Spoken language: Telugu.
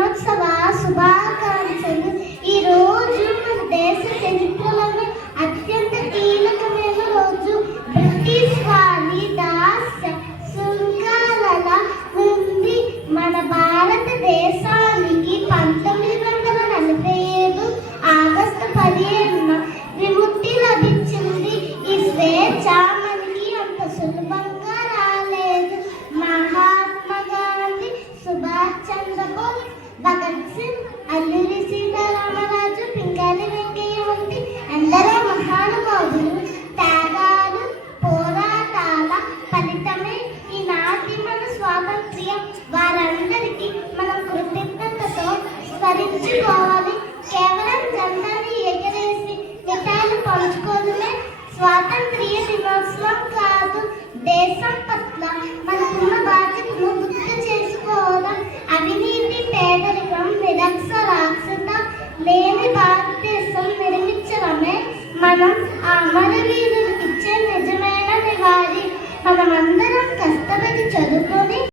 దినోత్సవ శుభాకాంక్షలు. ఈ రోజు మన దేశ చరిత్రలోనే అత్యంత కీలకమైన రోజు. బ్రిటిష్ వారి దాస్య సుంకాల నుండి మన భారతదేశానికి 1947 ఆగస్టు 17న విముక్తి లభించింది. ఈ స్వేచ్ఛ మనకి అంత సులభంగా రాలేదు. మహాత్మా గాంధీ, సుభాష్ చంద్రబోస్, భగత్ సింగ్, అల్లూరి సీతారామరాజు, పింగళి వెంకయ్య వంటి ఎందరో మహానుభావులు త్యాగాలు, పోరాటాల ఫలితమే ఈనాటి మన స్వాతంత్ర్యం. వారందరికీ మనం కృతజ్ఞతతో స్మరించుకోవాలి. కేవలం జెండాని ఎగరేసి మిఠాయిలు పంచుకోవడమే స్వాతంత్ర్య దినోత్సవం కాదు. దేశం పట్ల మనకున్న బాధ్యతను గుర్తు చేసుకోవడం, అవినీతి, పేదరికం, నిరక్షరాస్యత లేని భారతదేశం నిర్మించడమే మనం ఆ అమరవీరులకు ఇచ్చే నిజమైన నివాళి. మనమందరం కష్టపడి చదువుకో